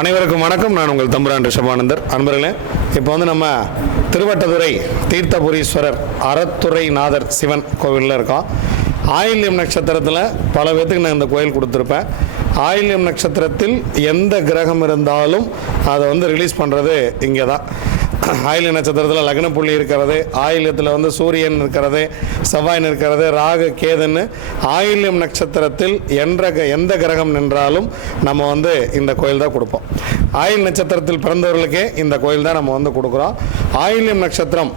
அனைவருக்கும் வணக்கம். நான் உங்கள் தம்புரான் ரிஷபானந்தர். அன்பர்களே இப்போ வந்து நம்ம திருவட்டதுறை தீர்த்தபுரீஸ்வரர் அறத்துறைநாதர் சிவன் கோவிலில் இருக்கோம். ஆயில்யம் நட்சத்திரத்தில் பல பேர்த்துக்கு நான் இந்த கோயில் கொடுத்துருப்பேன். ஆயில்யம் நட்சத்திரத்தில் எந்த கிரகம் இருந்தாலும் அதை வந்து ரிலீஸ் பண்ணுறது இங்கே தான் ஆயில் நட்சத்திரத்தில் லக்ன புள்ளி இருக்கிறது ஆயில்யத்தில் வந்து சூரியன் இருக்கிறது செவ்வாய் இருக்கிறது ராகு கேதுன்னு ஆயில்யம் நட்சத்திரத்தில் என்ற க- எந்த கிரகம் நின்றாலும் நம்ம வந்து இந்த கோயில் தான் கொடுப்போம். ஆயில் நட்சத்திரத்தில் பிறந்தவர்களுக்கே இந்த கோயில் தான் நம்ம வந்து கொடுக்குறோம். ஆயில்யம் நட்சத்திரம்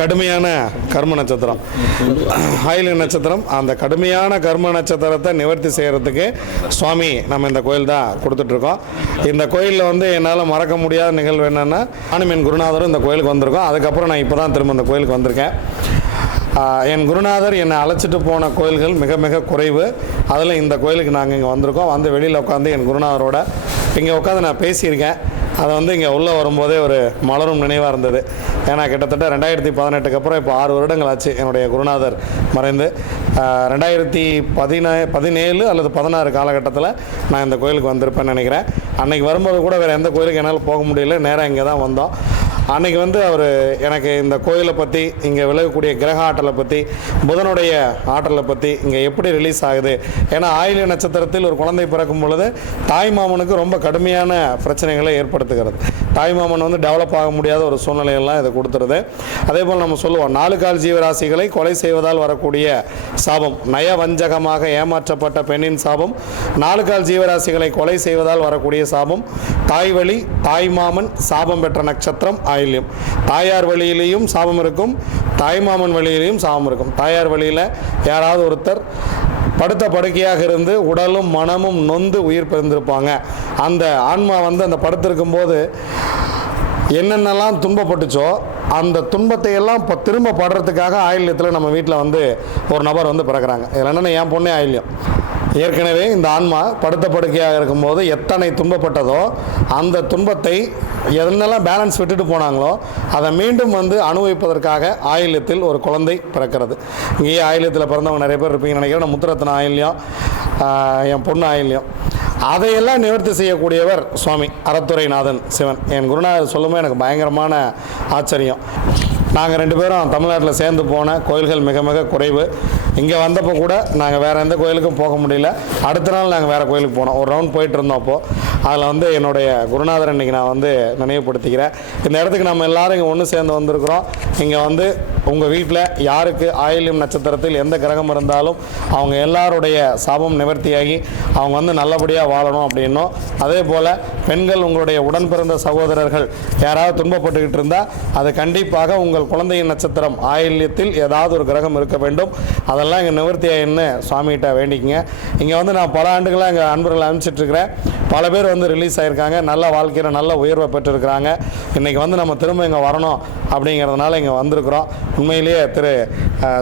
கடுமையான கர்ம நட்சத்திரம். ஆயில் நட்சத்திரம். அந்த கடுமையான கர்ம நட்சத்திரத்தை நிவர்த்தி செய்கிறதுக்கு சுவாமி நம்ம இந்த கோயில் தான் கொடுத்துட்ருக்கோம். இந்த கோயிலில் வந்து என்னால் மறக்க முடியாத நிகழ்வு என்னென்னா நானும் என் குருநாதரும் இந்த கோயிலுக்கு வந்திருக்கோம். அதுக்கப்புறம் நான் இப்போ தான் திரும்ப இந்த கோயிலுக்கு வந்திருக்கேன். என் குருநாதர் என்னை அழைச்சிட்டு போன கோயில்கள் மிக மிக குறைவு. அதில் இந்த கோயிலுக்கு நாங்கள் இங்கே வந்திருக்கோம். வந்து வெளியில் உட்காந்து என் குருநாதரோட இங்கே உட்காந்து நான் பேசியிருக்கேன். அது வந்து இங்கே உள்ளே வரும்போதே ஒரு மலரும் நினைவாக இருந்தது. ஏன்னா கிட்டத்தட்ட ரெண்டாயிரத்தி பதினெட்டுக்கு அப்புறம் இப்போ ஆறு வருடங்கள் ஆச்சு என்னுடைய குருநாதர் மறைந்து. ரெண்டாயிரத்தி பதினா பதினேழு அல்லது பதினாறு காலகட்டத்தில் நான் இந்த கோயிலுக்கு வந்திருப்பேன்னு நினைக்கிறேன். அன்றைக்கி வரும்போது கூட வேறு எந்த கோயிலுக்கு என்னால் போக முடியல. நேராக இங்கே தான் வந்தோம். அன்னைக்கு வந்து அவர் எனக்கு இந்த கோயிலை பற்றி இங்கே விலகக்கூடிய கிரக ஆற்றலை பற்றி புதனுடைய ஆற்றலை பற்றி இங்கே எப்படி ரிலீஸ் ஆகுது? ஏன்னா ஆயில்ய நட்சத்திரத்தில் ஒரு குழந்தை பிறக்கும் பொழுது தாய் மாமனுக்கு ரொம்ப கடுமையான பிரச்சனைகளை ஏற்படுத்துகிறது. தாய்மாமன் வந்து டெவலப் ஆக முடியாத ஒரு சூழ்நிலையெல்லாம் இதை கொடுத்துருது. அதே போல் நம்ம சொல்லுவோம் நாலு கால் ஜீவராசிகளை கொலை செய்வதால் வரக்கூடிய சாபம் நயவஞ்சகமாக ஏமாற்றப்பட்ட பெண்ணின் சாபம் நாலு கால் ஜீவராசிகளை கொலை செய்வதால் வரக்கூடிய சாபம் தாய் வழி தாய்மாமன் சாபம் பெற்ற நட்சத்திரம் ஆயில்யம். தாயார் வழியிலையும் சாபம் இருக்கும் தாய்மாமன் வழியிலையும் சாபம் இருக்கும். தாயார் வழியில் யாராவது ஒருத்தர் படுத்த படுக்கையாக இருந்து உடலும் மனமும் நொந்து உயிர் பிறந்திருப்பாங்க அந்த ஆன்மா வந்து அந்த படுத்திருக்கும் போது என்னென்னலாம் துன்பப்பட்டுச்சோ அந்த துன்பத்தை எல்லாம் இப்போ திரும்ப படுறதுக்காக ஆயில்யத்தில் நம்ம வீட்டில் வந்து ஒரு நபர் வந்து பிறக்கிறாங்க. இதில் என்னென்ன என் பொண்ணே ஆயில்யம். ஏற்கனவே இந்த ஆன்மா படுத்த படுக்கையாக இருக்கும்போது எத்தனை துன்பப்பட்டதோ அந்த துன்பத்தை எதனெல்லாம் பேலன்ஸ் விட்டுட்டு போனாங்களோ அதை மீண்டும் வந்து அனுபவிப்பதற்காக ஆயில்யத்தில் ஒரு குழந்தை பிறக்கிறது. இங்கேயே ஆயில்யத்தில் பிறந்தவங்க நிறைய பேர் இருப்பீங்கன்னு நினைக்கிறேன். நான் முத்துரத்ன ஆயில்யம் என் பொண்ணு ஆயில்யம். அதையெல்லாம் நிவர்த்தி செய்யக்கூடியவர் சுவாமி அறத்துறைநாதன் சிவன். என் குருநாதர் சொல்லும்போது எனக்கு பயங்கரமான ஆச்சரியம். நாங்கள் ரெண்டு பேரும் தமிழ்நாட்டில் சேர்ந்து போன கோயில்கள் மிக மிக குறைவு. இங்கே வந்தப்போ கூட நாங்கள் வேறு எந்த கோயிலுக்கும் போக முடியல. அடுத்த நாள் நாங்கள் வேறு கோயிலுக்கு போனோம். ஒரு ரவுண்ட் போயிட்டு இருந்தோம் அப்போது அதில் வந்து என்னுடைய குருநாதர் இன்றைக்கி நான் வந்து நினைவுபடுத்திக்கிறேன். இந்த இடத்துக்கு நம்ம எல்லோரும் இங்கே ஒன்று சேர்ந்து வந்திருக்கிறோம். இங்கே வந்து உங்கள் வீட்டில் யாருக்கு ஆயில்யம் நட்சத்திரத்தில் எந்த கிரகம் இருந்தாலும் அவங்க எல்லாருடைய சாபம் நிவர்த்தியாகி அவங்க வந்து நல்லபடியாக வாழணும் அப்படின்னும் அதே போல் பெண்கள் உங்களுடைய உடன் பிறந்த சகோதரர்கள் யாராவது துன்பப்பட்டுக்கிட்டு இருந்தால் அது கண்டிப்பாக உங்கள் குழந்தையின் நட்சத்திரம் ஆயில்யத்தில் ஏதாவது ஒரு கிரகம் இருக்க வேண்டும். அதெல்லாம் இங்கே நிவர்த்தியாயின்னு சுவாமிகிட்ட வேண்டிக்கங்க. இங்கே வந்து நான் பல ஆண்டுகளாக எங்கள் அன்பர்களை அனுப்பிச்சிட்ருக்கிறேன் பல பேர் வந்து ரிலீஸ் ஆகியிருக்காங்க நல்ல வாழ்க்கையில் நல்ல உயர்வை பெற்றிருக்கிறாங்க. இன்றைக்கி வந்து நம்ம திரும்ப இங்கே வரணும் அப்படிங்கிறதுனால இங்கே வந்திருக்கிறோம். உண்மையிலேயே திரு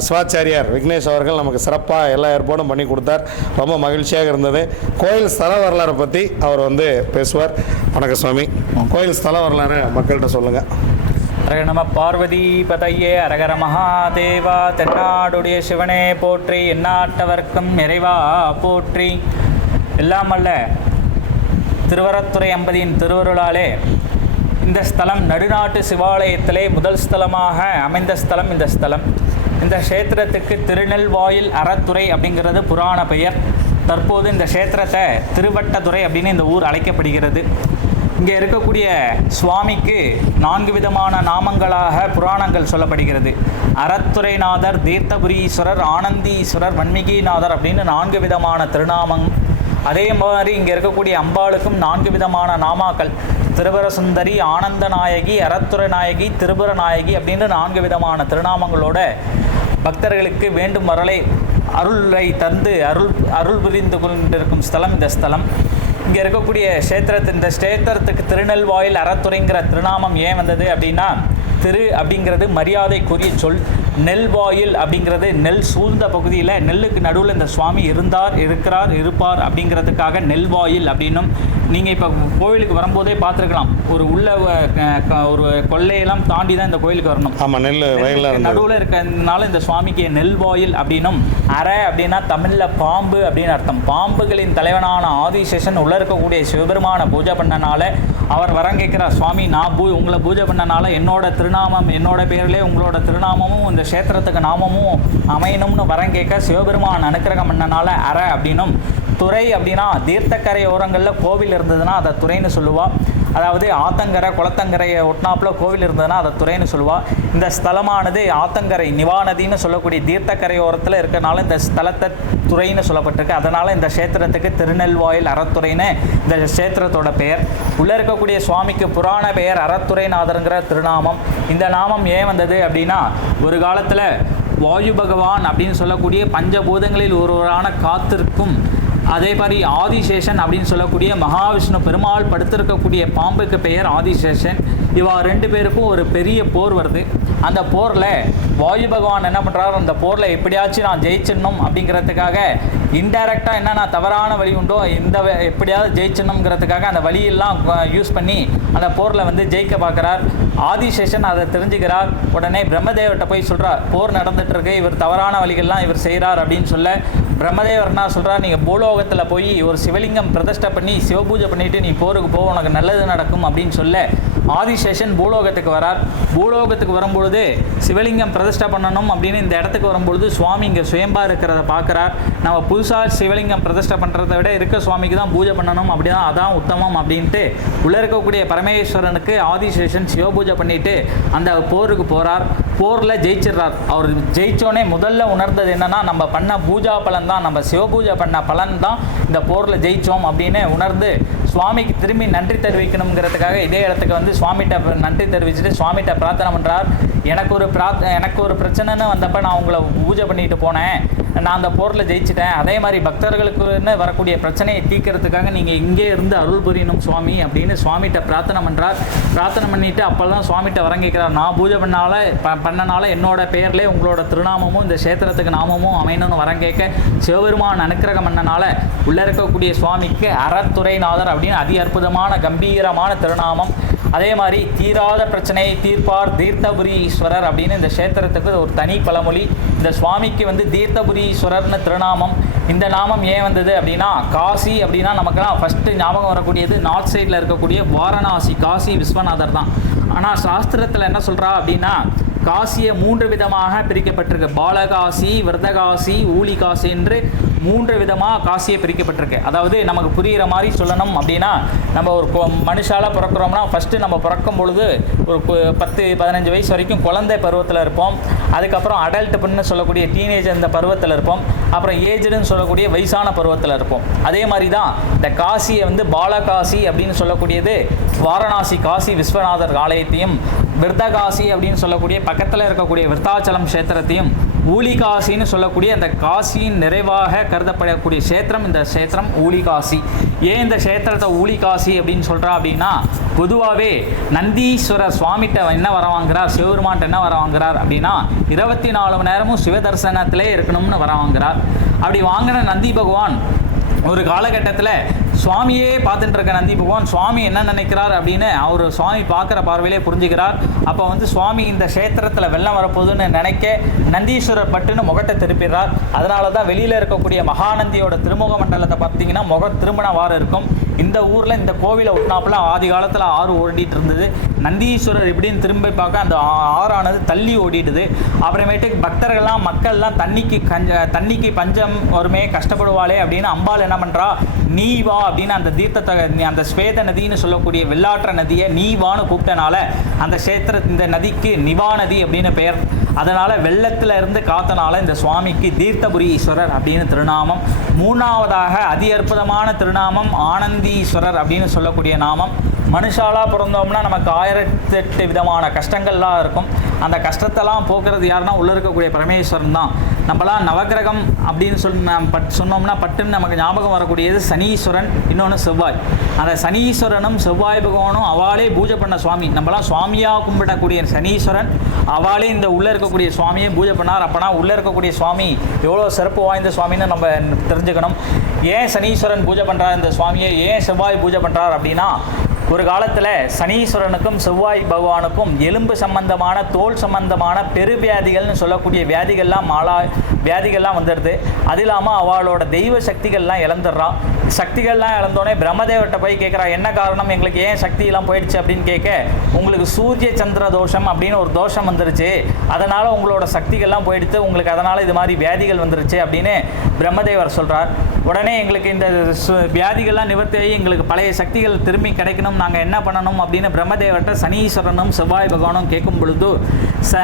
சிவாச்சாரியார் விக்னேஷ் அவர்கள் நமக்கு சிறப்பாக எல்லா ஏற்பாடும் பண்ணி கொடுத்தார். ரொம்ப மகிழ்ச்சியாக இருந்தது. கோயில் ஸ்தல வரலாறை பற்றி அவர் வந்து பேசுவார். வணக்கம் சுவாமி. கோயில் ஸ்தல வரலாறு மக்கள்கிட்ட சொல்லுங்கள் அரக நம பார்வதி பதையே அரகர மகாதேவா தென்னாடுடைய சிவனே போற்றி எந்நாட்டவர்க்கும் இறைவா போற்றி. எல்லாம் அல்ல திருவரத்துறை அம்பதியின் திருவருளாலே இந்த ஸ்தலம் நடுநாட்டு சிவாலயத்திலே முதல் ஸ்தலமாக அமைந்த ஸ்தலம் இந்த ஸ்தலம். இந்த க்ஷேத்திரத்துக்கு திருநெல்வாயில் அறத்துறை அப்படிங்கிறது புராண பெயர். தற்போது இந்த க்ஷேத்திரத்தை திருவட்டத்துறை அப்படின்னு இந்த ஊர் அழைக்கப்படுகிறது. இங்கே இருக்கக்கூடிய சுவாமிக்கு நான்கு விதமான நாமங்களாக புராணங்கள் சொல்லப்படுகிறது. அறத்துறைநாதர் தீர்த்தபுரீஸ்வரர் ஆனந்தீஸ்வரர் வன்மிகிநாதர் அப்படின்னு நான்கு விதமான திருநாமம் அதே மாதிரி இங்கே இருக்கக்கூடிய அம்பாளுக்கும் நான்கு விதமான நாமாக்கள். திருபர சுந்தரி ஆனந்த நாயகி அறத்துறை நாயகி திருபுர நாயகி அப்படின்னு நான்கு விதமான திருநாமங்களோட பக்தர்களுக்கு வேண்டும் வரலை அருளை தந்து அருள் அருள் புரிந்து கொண்டிருக்கும் ஸ்தலம் இந்த ஸ்தலம். இங்கே இருக்கக்கூடிய க்ஷேத்திரத்து இந்த க்ஷேத்திரத்துக்கு திருநெல்வாயில் அறத்துறைங்கிற திருநாமம் ஏன் வந்தது அப்படின்னா திரு அப்படிங்கிறது மரியாதைக்குரிய சொல். நெல்வாயில் அப்படிங்கிறது நெல் சூழ்ந்த பகுதியில் நெல்லுக்கு நடுவில் இந்த சுவாமி இருந்தார் இருக்கிறார் இருப்பார் அப்படிங்கிறதுக்காக நெல்வாயில் அப்படின்னும் நீங்கள் இப்போ கோவிலுக்கு வரும்போதே பார்த்துருக்கலாம். ஒரு உள்ள ஒரு கொள்ளையெல்லாம் தாண்டி தான் இந்த கோயிலுக்கு வரணும். ஆமாம் நெல் வயலில் நடுவில் இருக்கிறதுனால இந்த சுவாமிக்கு நெல்வாயில் அப்படின்னும் அரை அப்படின்னா தமிழில் பாம்பு அப்படின்னு அர்த்தம். பாம்புகளின் தலைவனான ஆதிசேஷன் உள்ள இருக்கக்கூடிய சிவபெருமான பூஜை பண்ணனால அவர் வரம் கேட்குறார் சுவாமி நான் பூ உங்களை பூஜை பண்ணனால என்னோட திருநாமம் என்னோட பேரிலே உங்களோட திருநாமமும் இந்த க்ஷேத்திரத்துக்கு நாமமும் அமையணும்னு வரம் கேட்க சிவபெருமான் அனுக்கிரகம் பண்ணனால அரை அப்படின்னும் துறை அப்படின்னா தீர்த்தக்கரை ஓரங்களில் கோவில் இருந்ததுன்னா அதை துறைன்னு சொல்லுவா. அதாவது ஆத்தங்கரை குளத்தங்கரையை ஒட்டினாப்புல கோவில் இருந்ததுன்னா அதை துறைன்னு சொல்லுவாள் இந்த ஸ்தலமானது ஆத்தங்கரை நிவாநதின்னு சொல்லக்கூடிய தீர்த்தக்கரை ஓரத்தில் இருக்கிறனால இந்த ஸ்தலத்தை துறைன்னு சொல்லப்பட்டிருக்கு. அதனால் இந்த க்ஷேத்திரத்துக்கு திருநெல்வாயில் அறத்துறைன்னு இந்த க்ஷேத்திரத்தோட பெயர். உள்ளே இருக்கக்கூடிய சுவாமிக்கு புராண பெயர் அறத்துறைநாதருங்கிற திருநாமம். இந்த நாமம் ஏன் வந்தது அப்படின்னா ஒரு காலத்தில் வாயு பகவான் அப்படின்னு சொல்லக்கூடிய பஞ்சபூதங்களில் ஒருவரான காத்திருக்கும் அதே மாதிரி ஆதிசேஷன் அப்படின்னு சொல்லக்கூடிய மகாவிஷ்ணு பெருமாள் படுத்திருக்கக்கூடிய பாம்புக்கு பெயர் ஆதிசேஷன். இவா ரெண்டு பேருக்கும் ஒரு பெரிய போர் வருது. அந்த போரில் வாயு பகவான் என்ன பண்ணுறாரு அந்த போரில் எப்படியாச்சும் நான் ஜெயிச்சிடணும் அப்படிங்கிறதுக்காக இன்டைரக்டாக என்ன நான் தவறான வழி உண்டோ இந்த வ- எப்படியாவது ஜெயிச்சிடணுங்கிறதுக்காக அந்த வழியெல்லாம் யூஸ் பண்ணி அந்த போரில் வந்து ஜெயிக்க பார்க்குறார் ஆதிசேஷன் அதை தெரிஞ்சுக்கிறார். உடனே பிரம்மதேவர்கிட்ட போய் சொல்கிறார் போர் நடந்துகிட்ருக்கு இவர் தவறான வழிகள்லாம் இவர் செய்கிறார் அப்படின்னு சொல்ல பிரம்மதேவர் என்ன சொல்கிறார் நீங்கள் பூலோகத்தில் போய் ஒரு சிவலிங்கம் பிரதிஷ்டை பண்ணி சிவபூஜை பண்ணிட்டு நீ போருக்கு போ உனக்கு நல்லது நடக்கும் அப்படின்னு சொல்ல ஆதிசேஷன் பூலோகத்துக்கு வரார். பூலோகத்துக்கு வரும்பொழுது சிவலிங்கம் பிரதிஷ்டை பண்ணணும் அப்படின்னு இந்த இடத்துக்கு வரும்பொழுது சுவாமி இங்கே சுயம்பா இருக்கிறத பார்க்குறார். நம்ம புதுசாக சிவலிங்கம் பிரதிஷ்டை பண்ணுறத விட இருக்க சுவாமிக்கு தான் பூஜை பண்ணணும் அப்படி தான் அதான் உத்தமம் அப்படின்ட்டு உள்ளே இருக்கக்கூடிய பரமேஸ்வரனுக்கு ஆதிசேஷன் சிவபூஜை பண்ணிட்டு அந்த போருக்கு போகிறார் போரில் ஜெயிச்சிடுறார். அவர் ஜெயிச்சோனே முதல்ல உணர்ந்தது என்னன்னா நம்ம பண்ண பூஜா பலன் தான் நம்ம சிவபூஜை பண்ண பலன் தான் இந்த போரில் ஜெயித்தோம் அப்படின்னு உணர்ந்து சுவாமிக்கு திரும்பி நன்றி தெரிவிக்கணுங்கிறதுக்காக இதே இடத்துக்கு வந்து சுவாமிகிட்ட நன்றி தெரிவிச்சுட்டு சுவாமிகிட்ட பிரார்த்தனை பண்ணுறார் எனக்கு ஒரு பிரார்த்த எனக்கு ஒரு பிரச்சனைன்னு வந்தப்போ நான் உங்களை பூஜை பண்ணிட்டு போனேன். நான் அந்த போரில் ஜெயிச்சிட்டேன். அதே மாதிரி பக்தர்களுக்குன்னு வரக்கூடிய பிரச்சனையை தீர்க்கறதுக்காக நீங்கள் இங்கே இருந்து அருள் புரியணும் சுவாமி அப்படின்னு சுவாமிகிட்ட பிரார்த்தனை பண்ணுறார் பிரார்த்தனை பண்ணிட்டு அப்போ தான் சுவாமிகிட்ட வரங்கிக்கிறார் நான் பூஜை பண்ணால ப பண்ணனால என்னோட பேர்லேயே உங்களோட திருநாமமும் இந்த கஷேத்திரத்துக்கு நாமமும் அமையணும்னு வரம் கேட்க சிவபெருமான் அனுக்கிரகம் பண்ணனால உள்ளே இருக்கக்கூடிய சுவாமிக்கு அறத்துறைநாதர் அப்படின்னு அதி அற்புதமான கம்பீரமான திருநாமம். அதே மாதிரி தீராத பிரச்சனையை தீர்ப்பார் தீர்த்தபுரீஸ்வரர் அப்படின்னு இந்த க்ஷேத்திரத்துக்கு ஒரு தனி பழமொழி. இந்த சுவாமிக்கு வந்து தீர்த்தபுரீஸ்வரர்னு திருநாமம். இந்த நாமம் ஏன் வந்தது அப்படின்னா காசி அப்படின்னா நமக்குலாம் ஃபஸ்ட்டு ஞாபகம் வரக்கூடியது நார்த் சைடில் இருக்கக்கூடிய வாரணாசி காசி விஸ்வநாதர் தான். ஆனால் சாஸ்திரத்தில் என்ன சொல்கிறா அப்படின்னா காசியை மூன்று விதமாக பிரிக்கப்பட்டிருக்கு. பாலகாசி விரதகாசி ஊலிகாசி என்று மூன்று விதமாக காசியை பிரிக்கப்பட்டிருக்கு. அதாவது நமக்கு புரிகிற மாதிரி சொல்லணும் அப்படின்னா நம்ம ஒரு கொ- மனுஷால பிறக்கிறோம்னா ஃபஸ்ட்டு நம்ம பிறக்கும் பொழுது ஒரு பத்து பதினஞ்சு வயசு வரைக்கும் குழந்தை பருவத்தில் இருப்போம். அதுக்கப்புறம் அடல்ட் பண்ணு சொல்லக்கூடிய டீனேஜ் அந்த பருவத்தில் இருப்போம். அப்புறம் ஏஜ்டுன்னு சொல்லக்கூடிய வயசான பருவத்தில் இருப்போம். அதே மாதிரி தான் இந்த காசியை வந்து பாலகாசி அப்படின்னு சொல்லக்கூடியது வாரணாசி காசி விஸ்வநாதர் ஆலயத்தையும் விருத்தகாசி அப்படின்னு சொல்லக்கூடிய பக்கத்தில் இருக்கக்கூடிய விருத்தாச்சலம் க்ஷேத்திரத்தையும் ஊலிகாசின்னு சொல்லக்கூடிய அந்த காசியின் நிறைவாக கருதப்படக்கூடிய க்ஷேத்திரம் இந்த க்ஷேத்திரம் ஊலிகாசி ஏன் இந்த க்ஷேத்திரத்தை ஊலிகாசி அப்படின்னு சொல்கிறா அப்படின்னா பொதுவாகவே நந்தீஸ்வரர் சுவாமிகிட்ட என்ன வர வாங்குறார் சிவபெருமான்ட்ட என்ன வர வாங்குறார் அப்படின்னா இருபத்தி நாலு மணி நேரமும் சிவதர்சனத்திலே இருக்கணும்னு வர வாங்குறார். அப்படி வாங்கின நந்தி பகவான் ஒரு காலகட்டத்தில் சுவாமியே பார்த்துட்டு இருக்க நந்தி பகவான் சுவாமி என்ன நினைக்கிறார் அப்படின்னு அவர் சுவாமி பார்க்குற பார்வையிலே புரிஞ்சுக்கிறார். அப்போ வந்து சுவாமி இந்த க்ஷேத்திரத்தில் வெள்ளம் வரப்போகுதுன்னு நினைக்க நந்தீஸ்வரர் பட்டுன்னு முகத்தை திருப்பிடுறார். அதனால தான் வெளியில் இருக்கக்கூடிய மகாநந்தியோட திருமுக மண்டலத்தை பார்த்தீங்கன்னா முக திருமணவாறு இருக்கும். இந்த ஊரில் இந்த கோவிலை ஒட்டினாப்புல ஆதி காலத்தில் ஆறு ஓடிட்டு இருந்தது. நந்தீஸ்வரர் இப்படின்னு திரும்பி பார்க்க அந்த ஆறானது தள்ளி ஓடிடுது. அப்புறமேட்டுக்கு பக்தர்கள்லாம் மக்கள்லாம் தண்ணிக்கு கஞ்ச தண்ணிக்கு பஞ்சம் வருமே கஷ்டப்படுவாளே அப்படின்னு அம்பாள் என்ன பண்ணுறா நீ வா அப்படின்னு அந்த தீர்த்தத்தை அந்த ஸ்வேத நதின்னு சொல்லக்கூடிய வெள்ளாற்ற நதியை நீ வான்னு கூப்பிட்டனால அந்த க்ஷேத்திர இந்த நதிக்கு நிவா நதி அப்படின்னு பெயர் அதனால் வெள்ளத்தில் இருந்து காத்தனால இந்த சுவாமிக்கு தீர்த்தபுரீஸ்வரர் அப்படின்னு திருநாமம். மூணாவதாக அதி அற்புதமான திருநாமம் ஆனந்தீஸ்வரர் அப்படின்னு சொல்லக்கூடிய நாமம். மனுஷாலாக பிறந்தோம்னா நமக்கு ஆயிரத்தெட்டு விதமான கஷ்டங்கள்லாம் இருக்கும். அந்த கஷ்டத்தெல்லாம் போக்குறது யாருன்னா உள்ளே இருக்கக்கூடிய பரமேஸ்வரன் தான். நம்மளாம் நவக்கிரகம் அப்படின்னு சொன்ன பட் சொன்னோம்னா பட்டுன்னு நமக்கு ஞாபகம் வரக்கூடியது சனீஸ்வரன் இன்னொன்று செவ்வாய். அந்த சனீஸ்வரனும் செவ்வாய் பகவானும் அவாளே பூஜை பண்ண சுவாமி. நம்மளாம் சுவாமியாக கும்பிடக்கூடிய சனீஸ்வரன் அவாளே இந்த உள்ளே இருக்கக்கூடிய சுவாமியை பூஜை பண்ணார். அப்போனா உள்ளே இருக்கக்கூடிய சுவாமி எவ்வளோ சிறப்பு வாய்ந்த சுவாமின்னு நம்ம தெரிஞ்சுக்கணும். ஏன் சனீஸ்வரன் பூஜை பண்ணுறார் இந்த சுவாமியை? ஏன் செவ்வாய் பூஜை பண்ணுறார் அப்படின்னா ஒரு காலத்தில் சனீஸ்வரனுக்கும் செவ்வாய் பகவானுக்கும் எலும்பு சம்பந்தமான தோல் சம்பந்தமான பெருவியாதிகள்னு சொல்லக்கூடிய வியாதிகள்லாம் மாலா வியாதிகள்லாம் வந்துடுது. அது இல்லாமல் அவளோட தெய்வ சக்திகள்லாம் இழந்துடுறான். சக்திகள்லாம் இழந்தோடனே பிரம்மதேவர்கிட்ட போய் கேட்குறா என்ன காரணம்? எங்களுக்கு ஏன் சக்தியெல்லாம் போயிடுச்சு? அப்படின்னு கேட்க உங்களுக்கு சூரிய சந்திர தோஷம் அப்படின்னு ஒரு தோஷம் வந்துருச்சு. அதனால் உங்களோட சக்திகள்லாம் போயிடுத்து உங்களுக்கு அதனால் இது மாதிரி வியாதிகள் வந்துருச்சு அப்படின்னு பிரம்மதேவர் சொல்கிறார் உடனே எங்களுக்கு இந்த சு- வியாதிகள்லாம் நிவர்த்தியாகி எங்களுக்கு பழைய சக்திகள் திரும்பி கிடைக்கணும். நாங்கள் என்ன பண்ணணும்? அப்படின்னு பிரம்மதேவர்கிட்ட சனீஸ்வரனும் செவ்வாய் பகவானும் கேட்கும் பொழுது ச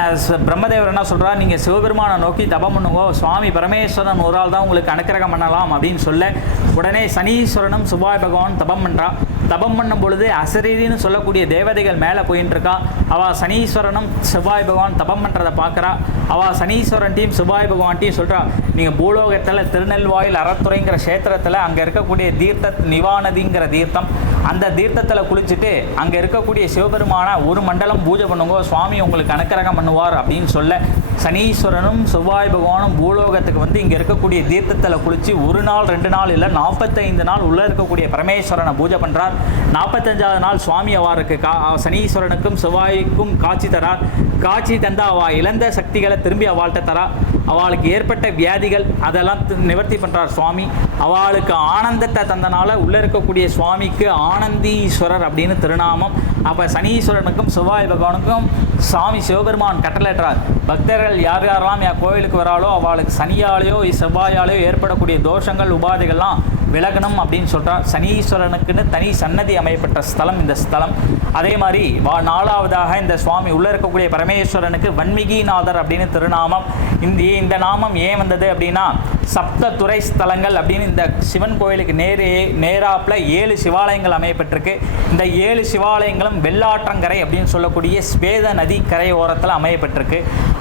பிரம்மதேவர் என்ன சொல்கிறார் நீங்கள் சிவபெருமானை நோக்கி தபம் பண்ணுங்க. சுவாமி பரமேஸ்வரன் ஒரு ஆள் தான் உங்களுக்கு அனுக்கிரகம் பண்ணலாம். அப்படின்னு சொல்ல உடனே சனீஸ்வரனும் செவ்வாய் பகவான் தபம் பண்ணுறான் தபம் பண்ணும் பொழுது அசரீரின்னு சொல்லக்கூடிய தேவதைகள் மேலே போயின்னு இருக்கா. அவள் சனீஸ்வரனும் செவ்வாய் பகவான் தபம் பண்ணுறதை பார்க்குறா. அவள் சனீஸ்வரன் டீம் செவ்வாய் பகவான் டீம் சொல்கிறா நீங்கள் பூலோகத்தில் திருநெல்வாயில் அறத்துறைங்கிற க்ஷேத்திரத்தில் அங்கே இருக்கக்கூடிய தீர்த்த நிவாநதிங்கிற தீர்த்தம். அந்த தீர்த்தத்தில் குளிச்சுட்டு அங்கே இருக்கக்கூடிய சிவபெருமான ஒரு மண்டலம் பூஜை பண்ணுங்க சுவாமி உங்களுக்கு அனுக்கிரகம் பண்ணுவார் அப்படின்னு சொல்ல சனீஸ்வரனும் செவ்வாய் பகவானும் பூலோகத்துக்கு வந்து இங்கே இருக்கக்கூடிய தீர்த்தத்தில் குளித்து ஒரு நாள் ரெண்டு நாள் இல்லை நாற்பத்தைந்து நாள் உள்ளே இருக்கக்கூடிய பரமேஸ்வரனை பூஜை பண்ணுறார் நாற்பத்தஞ்சாவது நாள் சுவாமி அவருக்கு கா சனீஸ்வரனுக்கும் செவ்வாய்க்கும் காட்சி தரார். காட்சி தந்தா அவா இழந்த சக்திகளை திரும்பி அவள்கிட்ட தரா. அவளுக்கு ஏற்பட்ட வியாதிகள் அதெல்லாம் தி- நிவர்த்தி பண்ணுறார் சுவாமி. அவளுக்கு ஆனந்தத்தை தந்தனால உள்ளே இருக்கக்கூடிய சுவாமிக்கு ஆனந்தீஸ்வரர் அப்படின்னு திருநாமம். அப்போ சனீஸ்வரனுக்கும் செவ்வாய் பகவானுக்கும் சாமி சிவபெருமான் கட்டளையிட்டார் பக்தர்கள் யார் யாரெல்லாம் என் கோயிலுக்கு வராளோ அவளுக்கு சனியாலேயோ செவ்வாயாலேயோ ஏற்படக்கூடிய தோஷங்கள் உபாதைகள்லாம் விலகணும் அப்படின்னு சொல்கிறார் சனீஸ்வரனுக்குன்னு தனி சன்னதி அமையப்பட்ட ஸ்தலம் இந்த ஸ்தலம். அதே மாதிரி வா நாலாவதாக இந்த சுவாமி உள்ளே இருக்கக்கூடிய பரமேஸ்வரனுக்கு வன்மிகிநாதர் அப்படின்னு திருநாமம். இந்த இந்த நாமம் ஏன் வந்தது அப்படின்னா சப்த துறை ஸ்தலங்கள் அப்படின்னு இந்த சிவன் கோயிலுக்கு நேரே நேராப்பில் ஏழு சிவாலயங்கள் அமையப்பட்டிருக்கு. இந்த ஏழு சிவாலயங்களும் வெள்ளாற்றங்கரை அப்படின்னு சொல்லக்கூடிய ஸ்வேத நதி கரையோரத்தில் அமையப்பட்டிருக்கு.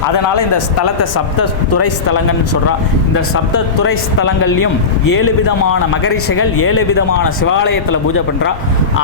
அதனால் இந்த ஸ்தலத்தை சப்த துறை ஸ்தலங்கள்னு சொல்கிறோம் இந்த சப்த துறை ஸ்தலங்கள்லையும் ஏழு விதமான மகரிஷிகள் ஏழு விதமான சிவாலயத்தில் பூஜை பண்ணுறா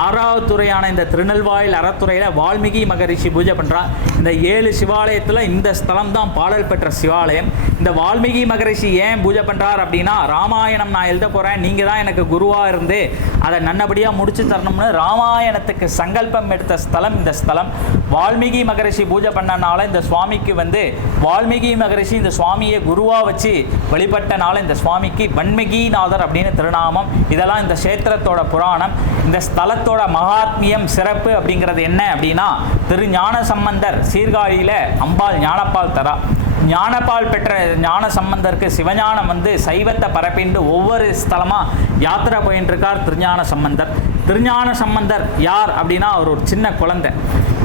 ஆறாவது துறையான இந்த திருநெல்வாயில் அறத்துறையில் வால்மீகி மகரிஷி பூஜை பண்ணுறா இந்த ஏழு சிவாலயத்தில் இந்த ஸ்தலம் தான் பாடல் பெற்ற சிவாலயம். இந்த வால்மீகி மகரிஷி ஏன் பூஜை பண்ணுறார் அப்படின்னா ராமாயணம் நான் எழுத போகிறேன் நீங்கள் தான் எனக்கு குருவாக இருந்து அதை நல்லபடியாக முடிச்சு தரணும்னு ராமாயணத்துக்கு சங்கல்பம் எடுத்த ஸ்தலம் இந்த ஸ்தலம். வால்மீகி மகரிஷி பூஜை பண்ணனால இந்த சுவாமிக்கு வந்து வால்மீகி மகரிஷி இந்த சுவாமியை குருவாக வச்சு வழிபட்டனால இந்த சுவாமிக்கு வன்மிகிநாதர் அப்படின்னு திருநாமம். இதெல்லாம் இந்த க்ஷேத்திரத்தோட புராணம். இந்த ஸ்தலத்தோட மகாத்மியம் சிறப்பு அப்படிங்கிறது என்ன அப்படின்னா திரு ஞான சம்பந்தர் சீர்காழியில் அம்பாள் ஞானப்பால் தரா. ஞானப்பால் பெற்ற ஞான சம்பந்தருக்கு சிவஞானம் வந்து சைவத்தை பரப்பிண்டு ஒவ்வொரு ஸ்தலமாக யாத்திரை போயின்ட்டுருக்கார் திருஞான சம்பந்தர் திருஞான சம்பந்தர் யார் அப்படின்னா அவர் ஒரு சின்ன குழந்தை.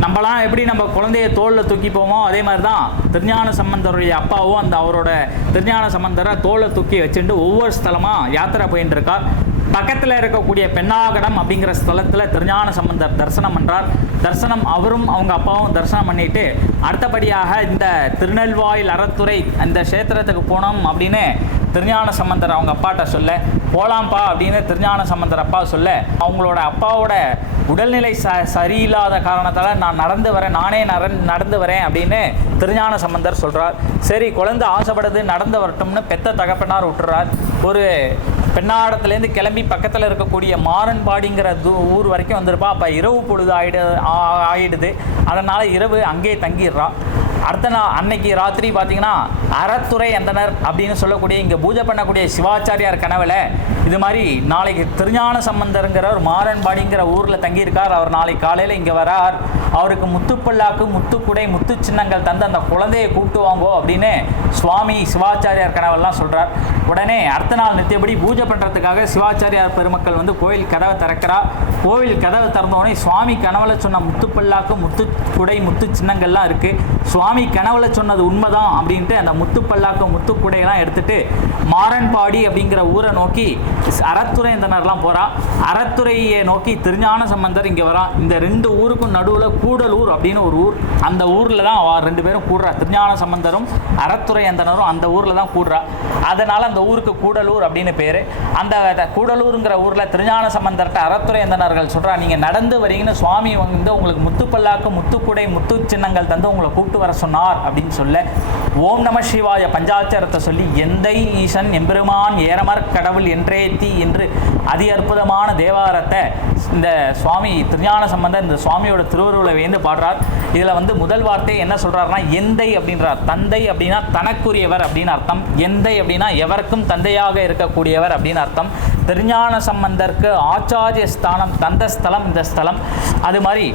நம்மலாம் எப்படி நம்ம குழந்தைய தோளில் தூக்கி போவோம் அதே மாதிரி தான் திருஞான சம்பந்தருடைய அப்பாவும் அந்த அவரோட திருஞான சம்பந்தரை தோலை தூக்கி வச்சுட்டு ஒவ்வொரு ஸ்தலமாக யாத்திரை போயின்னு இருக்கார் பக்கத்தில் இருக்கக்கூடிய பெண்ணாகடம் அப்படிங்கிற ஸ்தலத்தில் திருஞான சம்பந்தர் தரிசனம் பண்ணுறார் தரிசனம் அவரும் அவங்க அப்பாவும் தரிசனம் பண்ணிட்டு அடுத்தபடியாக இந்த திருநெல்வாயில் அறத்துறை அந்த க்ஷேத்திரத்துக்கு போனோம் அப்படின்னு திருஞான சம்பந்தர் அவங்க அப்பாட்ட சொல்ல போலாம்ப்பா அப்படின்னு திருஞான சம்பந்தர் அப்பா சொல்ல அவங்களோட அப்பாவோட உடல்நிலை ச சரியில்லாத காரணத்தால் நான் நடந்து வரேன் நானே நரன் நடந்து வரேன் அப்படின்னு திருஞான சம்பந்தர் சொல்கிறார் சரி குழந்தை ஆசைப்படுது நடந்து வரட்டும்னு பெத்த தகப்பனார் விட்டுறார். ஒரு பெண்ணாடத்துலேருந்து கிளம்பி பக்கத்தில் இருக்கக்கூடிய மாறன்பாடிங்கிற தூ ஊர் வரைக்கும் வந்திருப்பா. அப்போ இரவு பொழுது ஆயிடு ஆகிடுது ஆயிடுது. அதனால் இரவு அங்கேயே தங்கிடுறான் அடுத்த நாள் அன்னைக்கு ராத்திரி பார்த்தீங்கன்னா அறத்துறை அந்தனர் அப்படின்னு சொல்லக்கூடிய இங்கே பூஜை பண்ணக்கூடிய சிவாச்சாரியார் கனவுல இது மாதிரி நாளைக்கு திருஞான சம்பந்தருங்கிற ஒரு மாறன்பாடிங்கிற ஊரில் தங்கியிருக்கார். அவர் நாளைக்கு காலையில் இங்கே வரார். அவருக்கு முத்துப்பல்லாக்கு முத்துக்குடை முத்து சின்னங்கள் தந்து அந்த குழந்தையை கூப்பிட்டு வாங்கோ அப்படின்னு சுவாமி சிவாச்சாரியார் கனவெல்லாம் சொல்கிறார் உடனே அடுத்த நாள் நித்தியபடி பூஜை பண்ணுறதுக்காக சிவாச்சாரியார் பெருமக்கள் வந்து கோயில் கதவை திறக்கிறா. கோவில் கதவை திறந்தோடனே சுவாமி கனவில் சொன்ன முத்துப்பல்லாக்கு முத்து குடை முத்து சின்னங்கள்லாம் இருக்குது சுவாமி கனவுல சொன்னது உண்மைதான் அப்படின்ட்டு அந்த முத்துப்பல்லாக்கு முத்துக்குடையெல்லாம் எடுத்துட்டு மாரன்பாடி அப்படிங்கிற ஊரை நோக்கி அறத்துறைந்தனர்லாம் போகிறா அறத்துறையை நோக்கி திருஞான சம்பந்தர் இங்கே வரா. இந்த ரெண்டு ஊருக்கும் நடுவில் கூடலூர் அப்படின்னு ஒரு ஊர். அந்த ஊரில் தான் ரெண்டு பேரும் கூடுறா. திருஞான சம்பந்தரும் அறத்துறையந்தனரும் அந்த ஊரில் தான் கூடுறா. அதனால் அந்த ஊருக்கு கூடலூர் அப்படின்னு பேர். அந்த கூடலூருங்கிற ஊரில் திருஞான சம்பந்தர்கிட்ட அறத்துறையந்தனர்கள் சொல்கிறா நீங்கள் நடந்து வரீங்கன்னு சுவாமி வந்து உங்களுக்கு முத்துப்பல்லாக்கு முத்துக்குடை முத்து சின்னங்கள் தந்து உங்களை கூப்பிட்டு வர சொன்னார் அப்படின்னு சொல்ல ஓம் நம சிவாய பஞ்சாட்சரத்தை சொல்லி எந்தை ஈசன் எம்பெருமான் ஏரமர் கடவுள் என்றேத்தி என்று அதி அற்புதமான தேவாரத்தை இந்த சுவாமி திருஞான சம்பந்த இந்த சுவாமியோட திருவருளை வேந்து பாடுறார். இதில் வந்து முதல் வார்த்தை என்ன சொல்றாருன்னா எந்தை அப்படின்றார். தந்தை அப்படின்னா தனக்குரியவர் அப்படின்னு அர்த்தம். எந்தை அப்படின்னா எவருக்கும் தந்தையாக இருக்கக்கூடியவர் அப்படின்னு அர்த்தம். திருஞான சம்பந்தருக்கு ஆச்சாரிய ஸ்தானம் தந்த ஸ்தலம் இந்த ஸ்தலம். அது மாதிரி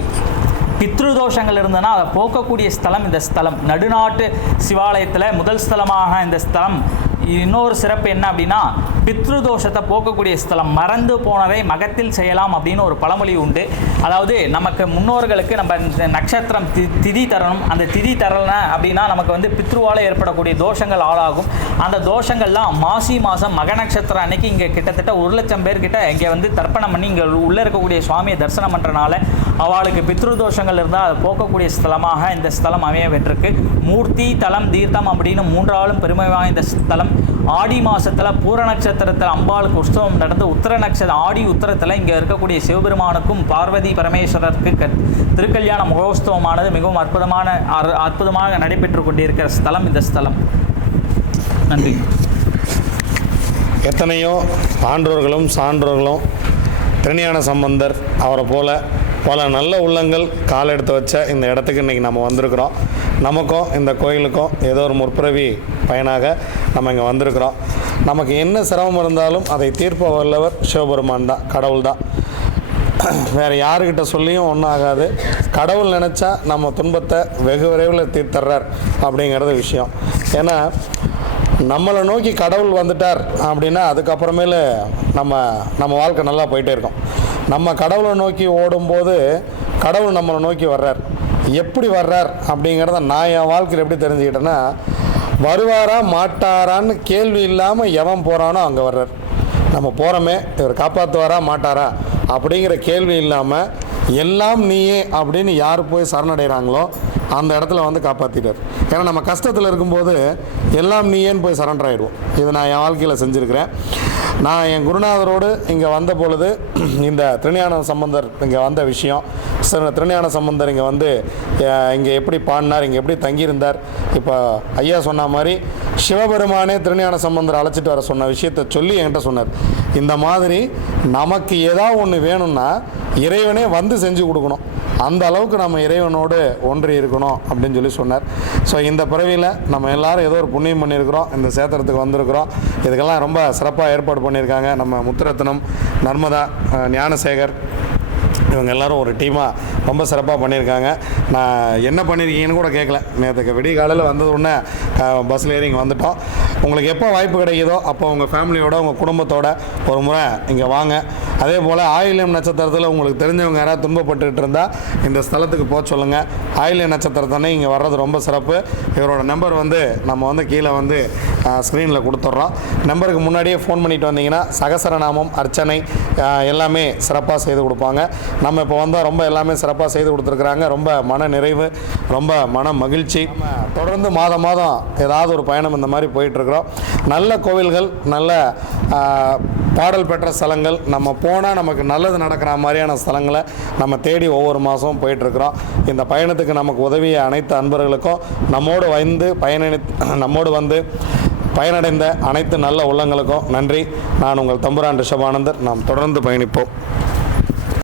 பித்ருதோஷங்கள் இருந்ததுன்னா அதை போக்கக்கூடிய ஸ்தலம் இந்த ஸ்தலம். நடுநாட்டு சிவாலயத்தில் முதல் ஸ்தலமாக இந்த ஸ்தலம். இன்னொரு சிறப்பு என்ன அப்படின்னா பித்ருதோஷத்தை போக்கக்கூடிய ஸ்தலம். மறந்து போனதை மகத்தில் செய்யலாம் அப்படின்னு ஒரு பழமொழி உண்டு. அதாவது நமக்கு முன்னோர்களுக்கு நம்ம இந்த நட்சத்திரம் தி திதி தரணும். அந்த திதி தரலை அப்படின்னா நமக்கு வந்து பித்ருவால் ஏற்படக்கூடிய தோஷங்கள் ஆளாகும். அந்த தோஷங்கள்லாம் மாசி மாதம் மக நட்சத்திரம் அன்னைக்கு இங்கே கிட்டத்தட்ட ஒரு லட்சம் பேர்கிட்ட இங்கே வந்து தர்ப்பணம் பண்ணி இங்கே உள்ளே இருக்கக்கூடிய சுவாமியை தரிசனம் பண்ணுறனால அவளுக்கு பித்ருதோஷங்கள் இருந்தால் அதை போக்கக்கூடிய ஸ்தலமாக இந்த ஸ்தலம் அமைய பெற்றிருக்கு மூர்த்தி தலம் தீர்த்தம் அப்படின்னு மூன்றாலும் பெருமை வாய்ந்த ஸ்தலம். ஆடி மாதத்தில் பூர நட்சத்திரத்தில் அம்பாளுக்கு உற்சவம் நடந்து உத்தர நட்சத்திரம் ஆடி உத்தரத்தில் இங்கே இருக்கக்கூடிய சிவபெருமானுக்கும் பார்வதி பரமேஸ்வரருக்கு க- திருக்கல்யாண மகோத்சவமானது மிகவும் அற்புதமான அற்- அற்புதமாக நடைபெற்று கொண்டிருக்கிற ஸ்தலம் இந்த ஸ்தலம். நன்றி. எத்தனையோ ஆன்றோர்களும் சான்றோர்களும் திருஞான சம்பந்தர் அவரை போல பல நல்ல உள்ளங்கள் கால் எடுத்து வச்ச இந்த இடத்துக்கு இன்றைக்கி நம்ம வந்திருக்கிறோம். நமக்கும் இந்த கோயிலுக்கும் ஏதோ ஒரு முற்பிறவி பயனாக நம்ம இங்கே வந்திருக்கிறோம். நமக்கு என்ன சிரமம் இருந்தாலும் அதை தீர்ப்ப வல்லவர் சிவபெருமான் தான் கடவுள் தான். வேறு யாருக்கிட்ட சொல்லியும் ஒன்றும் ஆகாது. கடவுள் நினச்சா நம்ம துன்பத்தை வெகு விரைவில் தீர்த்தர்றார் அப்படிங்கிறது விஷயம். ஏன்னா நம்மளை நோக்கி கடவுள் வந்துட்டார் அப்படின்னா அதுக்கப்புறமேலு நம்ம நம்ம வாழ்க்கை நல்லா போயிட்டே இருக்கோம். நம்ம கடவுளை நோக்கி ஓடும்போது கடவுள் நம்மளை நோக்கி வர்றார். எப்படி வர்றார் அப்படிங்கிறத நான் என் வாழ்க்கையில் எப்படி தெரிஞ்சுக்கிட்டேன்னா வருவாரா மாட்டாரான்னு கேள்வி இல்லாமல் எவன் போகிறானோ அங்கே வர்றார். நம்ம போகிறோமே இவர் காப்பாற்றுவாரா மாட்டாரா அப்படிங்கிற கேள்வி இல்லாமல் எல்லாம் நீயே அப்படின்னு யார் போய் சரணடைகிறாங்களோ அந்த இடத்துல வந்து காப்பாற்றிட்டார் ஏன்னா நம்ம கஷ்டத்தில் இருக்கும்போது எல்லாம் நீயேன்னு போய் சரண்டர் ஆகிடுவோம் இது நான் என் வாழ்க்கையில் செஞ்சுருக்கிறேன். நான் என் குருநாதரோடு இங்கே வந்த பொழுது இந்த திருஞான சம்பந்தர் இங்கே வந்த விஷயம். ச- திருஞான சம்பந்தர் இங்கே வந்து இங்கே எப்படி பாடினார் இங்கே எப்படி தங்கியிருந்தார் இப்போ ஐயா சொன்ன மாதிரி சிவபெருமானே திருஞான சம்பந்தர் அழைச்சிட்டு வர சொன்ன விஷயத்தை சொல்லி என்கிட்ட சொன்னார். இந்த மாதிரி நமக்கு ஏதாவது ஒன்று வேணும்னா இறைவனே வந்து செஞ்சு கொடுக்கணும். அந்த அளவுக்கு நம்ம இறைவனோடு ஒன்றி இருக்கணும் அப்படின்னு சொல்லி சொன்னார். ஸோ இந்த பிறவியில் நம்ம எல்லாரும் ஏதோ ஒரு புண்ணியம் பண்ணியிருக்கிறோம் இந்த சேத்திரத்துக்கு வந்திருக்கிறோம். இதுக்கெல்லாம் ரொம்ப சிறப்பாக ஏற்பாடு பண்ணியிருக்காங்க நம்ம முத்துரத்னம் நர்மதா ஞானசேகர் இவங்க எல்லாரும் ஒரு டீமாக ரொம்ப சிறப்பாக பண்ணியிருக்காங்க. நான் என்ன பண்ணியிருக்கீங்கன்னு கூட கேட்கல நேற்றுக்கு விடிய காலையில் வந்தது உடனே பஸ்ஸில் ஏறி இங்கே வந்துட்டோம். உங்களுக்கு எப்போ வாய்ப்பு கிடைக்குதோ அப்போ உங்கள் ஃபேமிலியோட உங்கள் குடும்பத்தோட ஒரு முறை இங்கே வாங்க. அதே போல் ஆயிலியம் நட்சத்திரத்தில் உங்களுக்கு தெரிஞ்சவங்க யாராவது துன்பப்பட்டுக்கிட்டு இருந்தால் இந்த ஸ்தலத்துக்கு போக சொல்லுங்கள் ஆயிலியம் நட்சத்திரத்தானே இங்கே வர்றது ரொம்ப சிறப்பு. இவரோட நம்பர் வந்து நம்ம வந்து கீழே வந்து ஸ்க்ரீனில் கொடுத்துட்றோம். நம்பருக்கு முன்னாடியே ஃபோன் பண்ணிட்டு வந்தீங்கன்னா சகசரநாமம் அர்ச்சனை எல்லாமே சிறப்பாக செய்து கொடுப்பாங்க. நம்ம இப்போ வந்தால் ரொம்ப எல்லாமே சிறப்பாக செய்து கொடுத்துருக்குறாங்க. ரொம்ப மன நிறைவு ரொம்ப மன மகிழ்ச்சி. தொடர்ந்து மாதம் மாதம் ஏதாவது ஒரு பயணம் இந்த மாதிரி போயிட்டுருக்குறோம். நல்ல கோவில்கள் நல்ல பாடல் பெற்ற ஸ்தலங்கள் நம்ம போனால் நமக்கு நல்லது நடக்கிற மாதிரியான ஸ்தலங்களை நம்ம தேடி ஒவ்வொரு மாதமும் போயிட்டுருக்குறோம். இந்த பயணத்துக்கு நமக்கு உதவிய அனைத்து அன்பர்களுக்கும் நம்மோடு வந்து பயணி நம்மோடு வந்து பயனடைந்த அனைத்து நல்ல உள்ளங்களுக்கும் நன்றி. நான் உங்கள் தம்புரான் ரிஷபானந்தர். நாம் தொடர்ந்து பயணிப்போம்.